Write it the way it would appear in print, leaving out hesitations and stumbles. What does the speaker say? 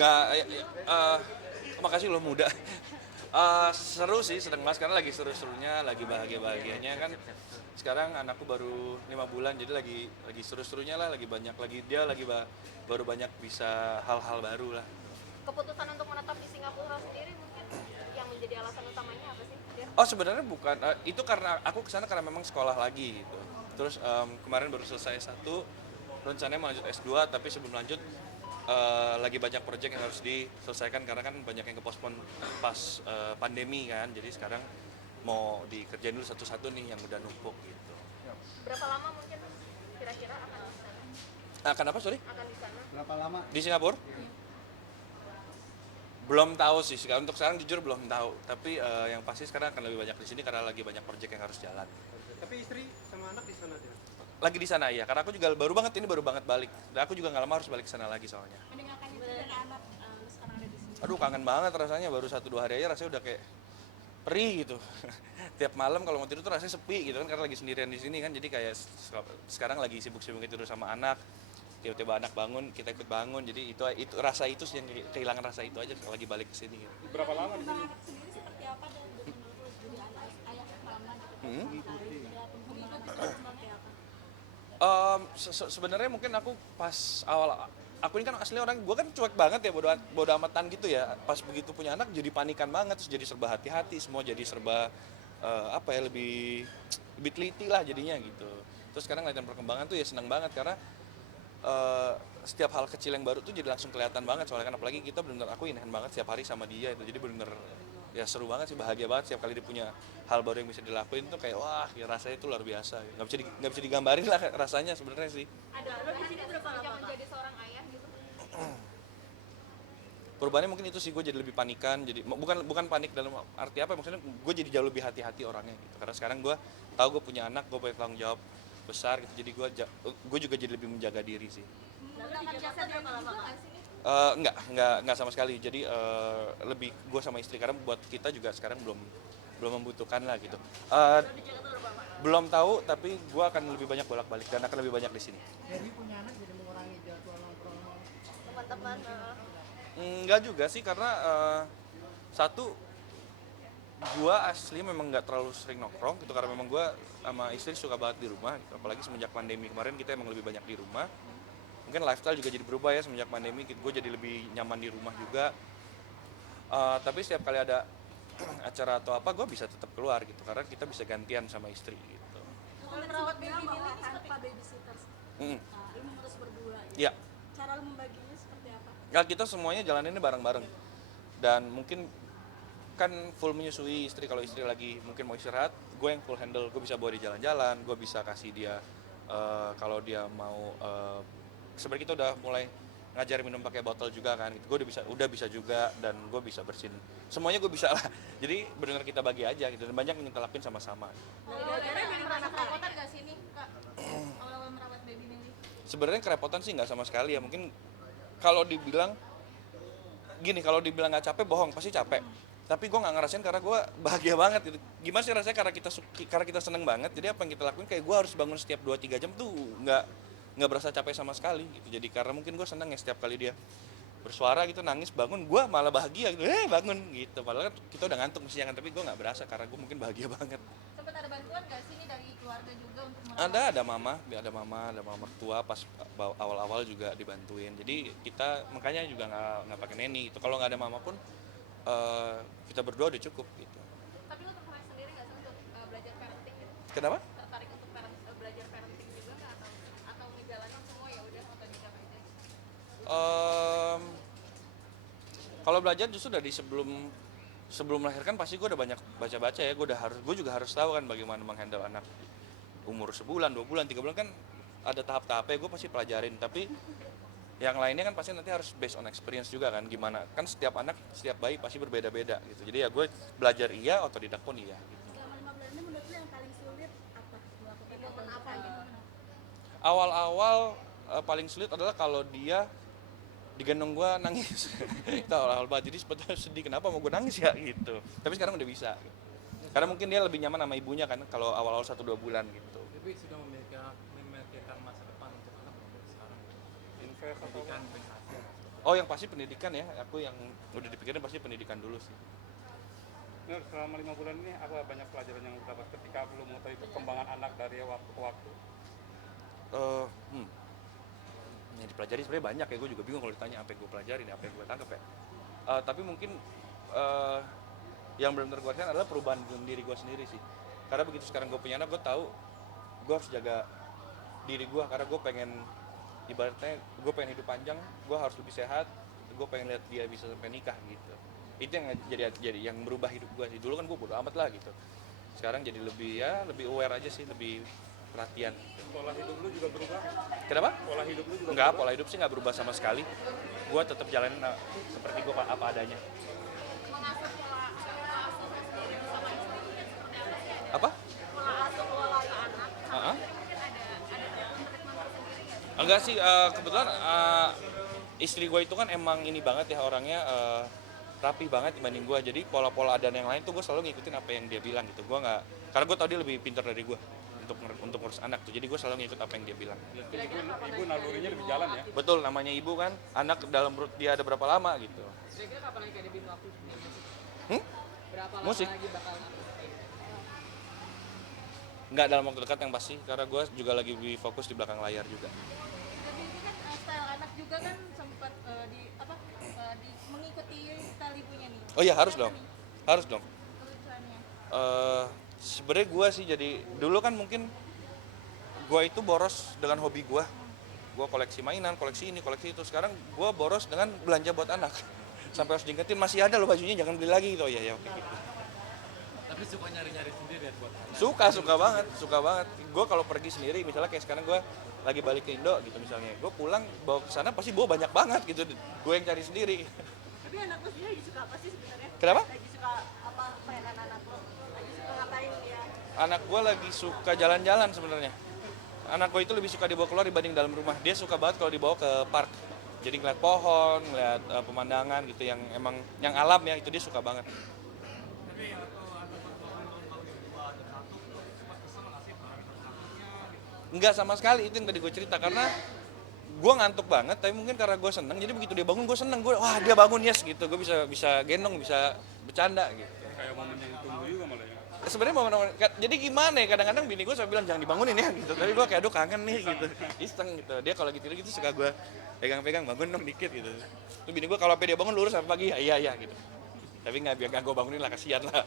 Nggak, makasih lo muda. Seru sih, seneng banget karena lagi seru-serunya, lagi bahagia-bahagianya kan. Sekarang anakku baru 5 bulan, jadi lagi seru-serunya lah, lagi banyak lagi dia lagi baru banyak bisa hal-hal baru lah. Keputusan untuk menetap di Singapura sendiri mungkin yang menjadi alasan utamanya apa sih? Dir? Oh sebenarnya bukan, itu karena aku kesana karena memang sekolah lagi gitu. Terus kemarin baru selesai satu, rencananya mau lanjut S2, tapi sebelum lanjut lagi banyak proyek yang harus diselesaikan karena kan banyak yang kepospon pas pandemi kan. Jadi sekarang mau dikerjain dulu satu-satu nih yang udah numpuk gitu. Berapa lama mungkin kira-kira akan di sana? Kenapa sorry? Akan di sana? Berapa lama? Di Singapura? Belum tahu sih, untuk sekarang jujur belum tahu. Tapi yang pasti sekarang akan lebih banyak di sini karena lagi banyak proyek yang harus jalan. Tapi istri sama anak di sana dia. Lagi di sana ya, karena aku juga baru banget balik. Dan aku juga nggak lama harus balik ke sana lagi soalnya. Mendengarkan itu dari anak sekarang ada di sini. Aduh kangen banget rasanya, baru 1-2 hari aja rasanya udah kayak perih gitu. Tiap malam kalau mau tidur tuh rasanya sepi gitu kan karena lagi sendirian di sini kan, jadi kayak sekarang lagi sibuk-sibuk tidur sama anak. Tiba-tiba anak bangun, kita ikut bangun, jadi itu rasa itu sih yang kehilangan rasa itu aja kalau lagi balik ke sini gitu. Berapa lama di sini? Anak sendiri seperti apa dan jadi anak ayah pertama gitu. Penghuni itu seperti apa? Sebenarnya mungkin aku pas awal, aku ini kan asli orang, gue kan cuek banget ya, bodo amatan gitu ya. Pas begitu punya anak jadi panikan banget, terus jadi serba hati-hati, semua jadi serba lebih teliti lah jadinya gitu. Terus sekarang ngeliatin perkembangan tuh ya seneng banget karena setiap hal kecil yang baru tuh jadi langsung kelihatan banget, soalnya kan apalagi kita benar-benar, aku inain banget setiap hari sama dia itu, jadi benar-benar ya seru banget sih, bahagia banget setiap kali dia punya hal baru yang bisa dilakuin tuh kayak wah ya rasanya itu luar biasa, nggak bisa digambarin lah rasanya sebenarnya sih. Ada lo di sini berapa lama menjadi seorang ayah gitu? Perubahannya mungkin itu sih, gue jadi lebih panikan, jadi bukan panik dalam arti apa, maksudnya gue jadi jauh lebih hati-hati orangnya gitu, karena sekarang gue tahu gue punya anak, gue punya tanggung jawab besar gitu, jadi gue juga jadi lebih menjaga diri sih. Menggunakan jasa dia juga nggak sih? Enggak sama sekali. Jadi lebih gue sama istri karena buat kita juga sekarang belum membutuhkan lah gitu. Belum tahu, tapi gue akan lebih banyak bolak-balik dan akan lebih banyak di sini. Jadi punya anak jadi mengurangi jadwal nongkrong. Teman-teman. Enggak juga sih karena satu, gue asli memang nggak terlalu sering nongkrong gitu karena memang gue sama istri suka banget di rumah gitu. Apalagi semenjak pandemi kemarin kita emang lebih banyak di rumah. Mungkin lifestyle juga jadi berubah ya semenjak pandemi, gue jadi lebih nyaman di rumah juga. Tapi setiap kali ada acara atau apa gue bisa tetap keluar gitu karena kita bisa gantian sama istri gitu. Kalau merawat baby ini tanpa babysitter. Mm. Ini harus berdua. Ya, Cara membaginya seperti apa? ya kita semuanya jalaninnya bareng-bareng dan mungkin kan full menyusui istri, kalau istri lagi mungkin mau istirahat gue yang full handle, gue bisa bawa dia jalan-jalan, gue bisa kasih dia kalau dia mau sebenarnya kita udah mulai ngajar minum pakai botol juga kan gitu. Gue udah bisa juga dan gue bisa bersihin semuanya, gue bisa lah. Jadi benar kita bagi aja gitu dan banyak yang kita lakuin sama-sama. Gara-gara memang merasa kerepotan nggak sih nih kak? Awal merawat baby ini? Sebenarnya kerepotan sih nggak sama sekali ya, mungkin kalau dibilang gini, kalau dibilang nggak capek bohong, pasti capek. Tapi gue nggak ngerasain karena gue bahagia banget gitu. Gimana sih rasanya karena kita seneng banget, jadi apa yang kita lakuin kayak gue harus bangun setiap 2-3 jam tuh nggak berasa capek sama sekali gitu. Jadi karena mungkin gue seneng ya setiap kali dia bersuara gitu, nangis, bangun, gue malah bahagia gitu, bangun gitu. Padahal kan kita udah ngantuk mestinya kan, tapi gue nggak berasa karena gue mungkin bahagia banget. Sempat ada bantuan nggak sih nih dari keluarga juga untuk merawat? Ada mama mertua pas awal-awal juga dibantuin. Jadi kita makanya juga nggak pakai neni gitu. Kalau nggak ada mama pun kita berdua udah cukup gitu. Tapi lo tertarik sendiri nggak sih untuk belajar parenting gitu? Kenapa? Tertarik untuk belajar parenting juga nggak atau ngejalanin semua ya udah otodidak aja? Kalau belajar justru dari sebelum melahirkan pasti gue udah banyak baca-baca ya. Gue juga harus tahu kan bagaimana menghandle anak umur sebulan, 2 bulan, 3 bulan kan ada tahap-tahapnya, gue pasti pelajarin. Tapi yang lainnya kan pasti nanti harus based on experience juga kan, gimana kan setiap anak, setiap bayi pasti berbeda-beda gitu. Jadi ya gue belajar iya, otodidak pun iya gitu. Selama 5 bulan ini menurut lo yang paling sulit apa? Melakukan momen apa gitu? Awal-awal paling sulit adalah kalau dia digendong gue nangis. Itu awal-awal banget, jadi sebetulnya sedih kenapa mau gue nangis ya gitu. Tapi sekarang udah bisa gitu. Karena mungkin dia lebih nyaman sama ibunya kan kalau awal-awal 1-2 bulan gitu. Tapi sudah memikirkan masa depan untuk anak sekarang. Invest atau investasi. Oh yang pasti pendidikan ya, aku yang udah dipikirin pasti pendidikan dulu sih. Nur, selama 5 bulan ini apa banyak pelajaran yang dapat ketika belum mengetahui perkembangan anak dari waktu ke waktu? Eh, yang dipelajari sebenarnya banyak ya, gue juga bingung kalau ditanya apa yang gue pelajarin, apa yang gue tangkap ya. Tapi mungkin yang benar-benar gue rasakan adalah perubahan dalam diri gue sendiri sih. Karena begitu sekarang gue punya anak, gue tahu gue harus jaga diri gue karena gue pengen, ibaratnya gue pengen hidup panjang, gue harus lebih sehat, gue pengen lihat dia bisa sampai nikah gitu. Itu yang jadi yang berubah hidup gue sih. Dulu kan gue bodo amat lah gitu, sekarang jadi lebih aware aja sih, lebih perhatian. Pola hidup lu juga berubah? Kenapa? Pola hidup lu juga Enggak, pola hidup sih nggak berubah sama sekali. Gue tetap jalanin seperti gue apa adanya. Mengasuh pola asuh sendiri bersama istri itu seperti apa sih? Ada Apa? pola asuh pola ke anak. Heeh. Mungkin ada treatment tersendiri nggak sih? Enggak sih, kebetulan istri gue itu kan emang ini banget ya orangnya, rapi banget dibanding gue. Jadi pola-pola adan yang lain tuh gue selalu ngikutin apa yang dia bilang gitu. Gue nggak, karena gue tau dia lebih pintar dari gue untuk ngurus anak tuh. Jadi gue selalu ngikut apa yang dia bilang. ibu nalurinya lebih jalan ya? Betul, namanya ibu kan, anak dalam perut dia ada berapa lama gitu. Kira-kira kapan lagi ada waktu Hmm? berapa lama Musik? lagi bakal Nggak dalam waktu dekat yang pasti, karena gue juga lagi lebih fokus di belakang layar juga. Tapi ini kan style anak juga kan sempat mengikuti style ibunya nih. Oh iya, harus Kenapa dong. nih Harus dong. kelucuannya? Sebenarnya gue sih jadi dulu kan mungkin gue itu boros dengan hobi gue koleksi mainan, koleksi ini, koleksi itu. Sekarang gue boros dengan belanja buat anak sampai harus diingetin masih ada loh bajunya, jangan beli lagi gitu. Oh iya ya, oke gitu. Tapi suka nyari-nyari sendiri ya buat anak. Suka banget gue kalau pergi sendiri, misalnya kayak sekarang gue lagi balik ke Indo gitu misalnya, gue pulang bawa ke sana pasti bawa banyak banget gitu, gue yang cari sendiri. Tapi anak lo sendiri lagi suka apa sih sebenarnya? Kenapa? Lagi suka apa mainan anak lo? Lagi suka ngapain dia? Anak gue lagi suka jalan-jalan sebenarnya. Anak gue itu lebih suka dibawa keluar dibanding dalam rumah. Dia suka banget kalau dibawa ke park. Jadi ngeliat pohon, ngeliat pemandangan gitu yang emang yang alam ya, itu dia suka banget. Enggak sama sekali, itu yang tadi gue cerita, karena gue ngantuk banget, tapi mungkin karena gue seneng, jadi begitu dia bangun gue seneng, gue wah dia bangun yes gitu, gue bisa gendong, bisa bercanda gitu. Kayak momen yang ditunggu juga malah ya? Sebenarnya momen-momen, jadi gimana ya, kadang-kadang bini gue selalu bilang jangan dibangunin ya gitu, tapi gue kayak aduh kangen nih gitu, iseng gitu. Dia kalau gitu suka gue pegang-pegang, bangun dong dikit gitu. Tuh bini gue kalau dia bangun lurus sampai pagi, ya iya gitu. Tapi nggak, biar nggak gue bangunin lah, kasihan lah.